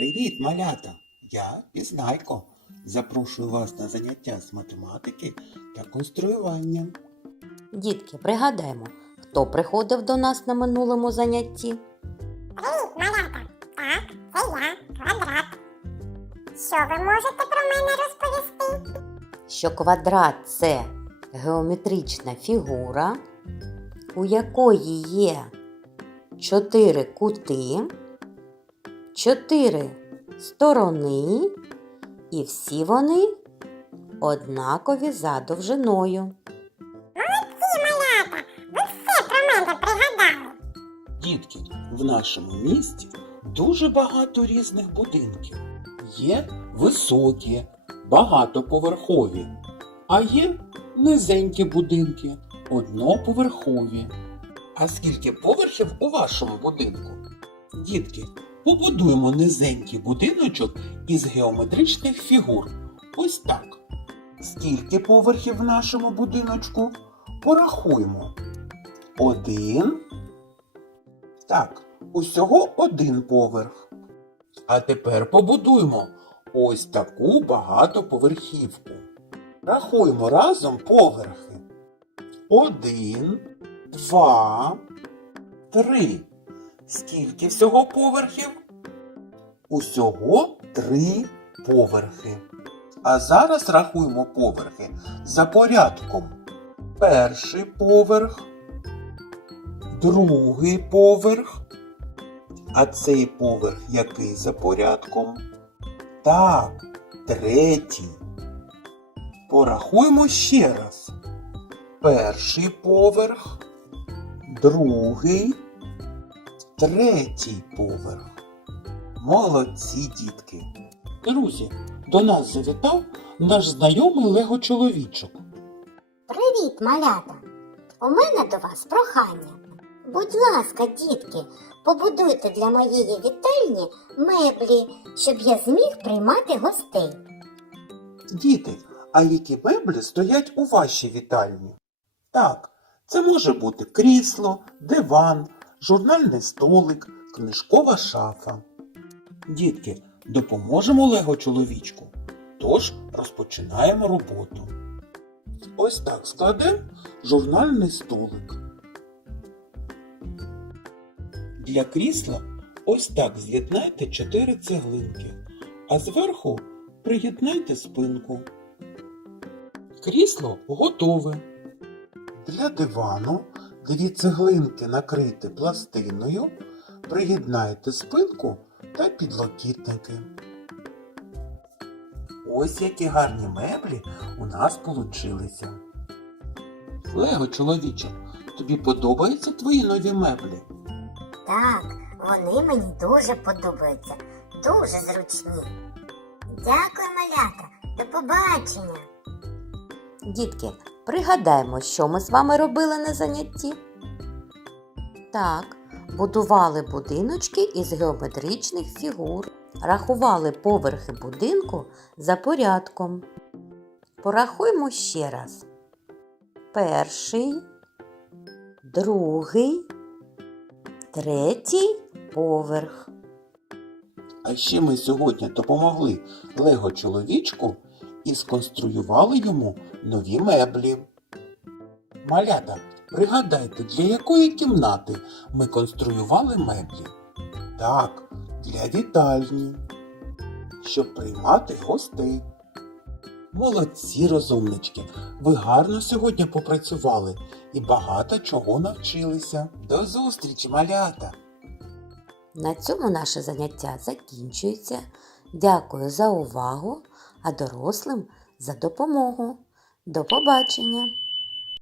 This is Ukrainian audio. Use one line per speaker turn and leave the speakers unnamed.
Привіт, малята! Я Пізнайко. Запрошую вас на заняття з математики та конструювання.
Дітки, пригадаємо, хто приходив до нас на минулому занятті?
Привіт, малята! Так, це я, квадрат. Що ви можете про мене розповісти?
Що квадрат це геометрична фігура, у якої є чотири кути, чотири сторони, і всі вони однакові за довжиною.
Молодці, малята! Ви все про мене пригадали.
Дітки, в нашому місті дуже багато різних будинків. Є високі, багатоповерхові, а є низенькі будинки, одноповерхові. А скільки поверхів у вашому будинку? Дітки, побудуємо низенький будиночок із геометричних фігур. Ось так. Скільки поверхів в нашому будиночку? Порахуємо. Один. Так, усього один поверх. А тепер побудуємо ось таку багатоповерхівку. Рахуємо разом поверхи. Один, два, три. Скільки всього поверхів? Усього три поверхи. А зараз рахуємо поверхи за порядком. Перший поверх, другий поверх. А цей поверх який за порядком? Так, третій. Порахуємо ще раз. Перший поверх, другий, третій поверх. Молодці, дітки. Друзі, до нас завітав наш знайомий Лего чоловічок.
Привіт, малята! У мене до вас прохання. Будь ласка, дітки, побудуйте для моєї вітальні меблі, щоб я зміг приймати гостей.
Діти, а які меблі стоять у вашій вітальні? Так, це може бути крісло, диван, журнальний столик, книжкова шафа. Дітки, допоможемо Лего чоловічку. Тож розпочинаємо роботу. Ось так складемо журнальний столик. Для крісла ось так з'єднайте чотири цеглинки, а зверху приєднайте спинку. Крісло готове. Для дивану дві цеглинки накрити пластиною, приєднайте спинку та підлокітники. Ось які гарні меблі у нас получилися. Лего, чоловічок, тобі подобаються твої нові меблі?
Так, вони мені дуже подобаються, дуже зручні. Дякую, малята, до побачення.
Дітки, пригадаємо, що ми з вами робили на занятті. Так, будували будиночки із геометричних фігур, рахували поверхи будинку за порядком. Порахуємо ще раз. Перший, другий, третій поверх.
А ще ми сьогодні допомогли Лего чоловічку і сконструювали йому нові меблі. Малята, пригадайте, для якої кімнати ми конструювали меблі? Так, для вітальні, щоб приймати гостей. Молодці, розумнички, ви гарно сьогодні попрацювали і багато чого навчилися. До зустрічі, малята!
На цьому наше заняття закінчується. Дякую за увагу, а дорослим за допомогу. До побачення!